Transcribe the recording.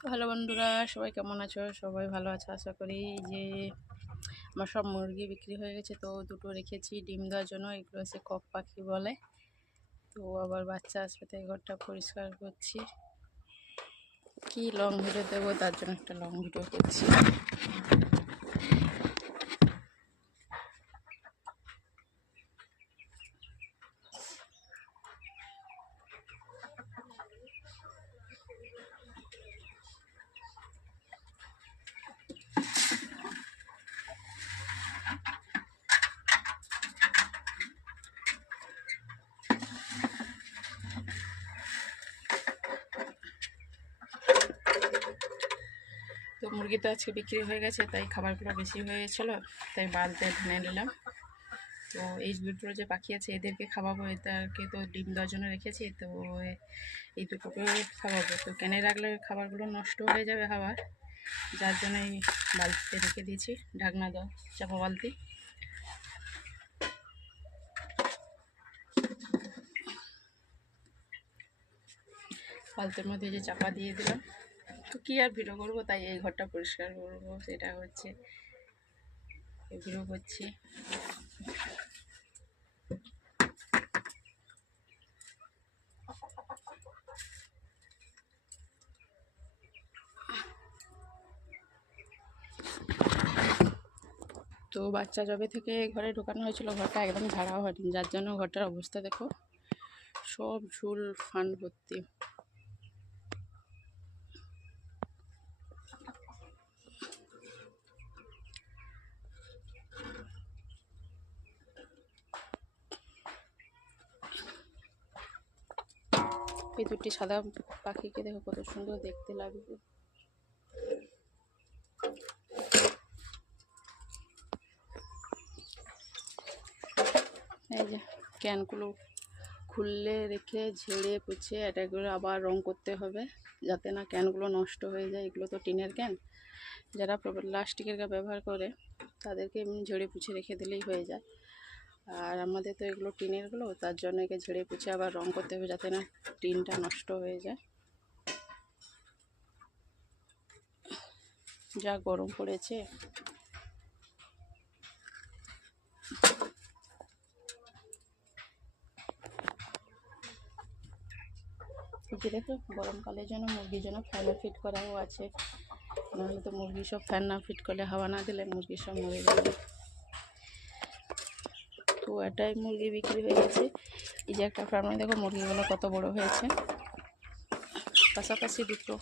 তো হ্যালো বন্ধুরা, সবাই কেমন আছো? সবাই ভালো আছো আশা করি। যে আমার সব মুরগি বিক্রি হয়ে গেছে, তো দুটো রেখেছি ডিম দেওয়ার জন্য। এগুলো হচ্ছে কক পাখি বলে। তো আবার বাচ্চা আসবে, তাই ঘরটা পরিষ্কার করছি। কি লং ভিডিও দেবো, তার জন্য একটা লং ভিডিও করছি। তো মুরগি তো আজকে বিক্রি হয়ে গেছে, তাই খাবারগুলো বেশি হয়ে গেছিলো, তাই বালতে ঢেলে নিলাম। তো এই দুটো যে পাখি আছে এদেরকে খাওয়াবো, এদেরকে তো ডিম দেওয়ার জন্য রেখেছি। তো এই দুটোকে খাওয়াবো। তো কেনে রাখলে খাবারগুলো নষ্ট হয়ে যাবে খাবার, যার জন্য এই বালতিতে রেখে দিয়েছি। ঢাকনা দাও, চাপা বালতি। বালতির মধ্যে যে চাপা দিয়ে দিলাম। তো কী আর ভিডিও করবো, তাই এই ঘরটা পরিষ্কার করবো, সেটা হচ্ছে ভিডিও করছি। তো বাচ্চা জবে থেকে ঘরে ঢোকানো হয়েছিল, ঘরটা একদম ঝাড়া হয়নি, যার জন্য ঘরটার অবস্থা দেখো, সব ঝুল ফান ভর্তি। এই দুটি সাদা পাখিকে দেখো কত সুন্দর দেখতে লাগবে। এই যে ক্যানগুলো খুললে রেখে ঝেড়ে পুছে এটা করে আবার রং করতে হবে, যাতে না ক্যানগুলো নষ্ট হয়ে যায়। এগুলো তো টিনের ক্যান, যারা প্লাস্টিকের ক্যান ব্যবহার করে তাদেরকে এমনি ঝেড়ে পুছে রেখে দিলেই হয়ে যায়। আর আমাদের তো এগুলো টিনেরগুলো, তার জন্য একে ঝেড়ে পুছে আবার রং করতে হবে, যাতে না টিনটা নষ্ট হয়ে যায়। যা গরম পড়েছে। যে দেখো গরমকালের জন্য মুরগির জন্য ফ্যানও ফিট করাও আছে, নাহলে তো মুরগি সব ফ্যান না ফিট করলে, হাওয়া না দিলে মুরগি সব মরে যাবে। তো এটাই মুরগি বিক্রি হয়ে গেছে। এই যে একটা ফার্মে দেখো মুরগিগুলো কত বড় হয়েছে, পাশাপাশি দুটো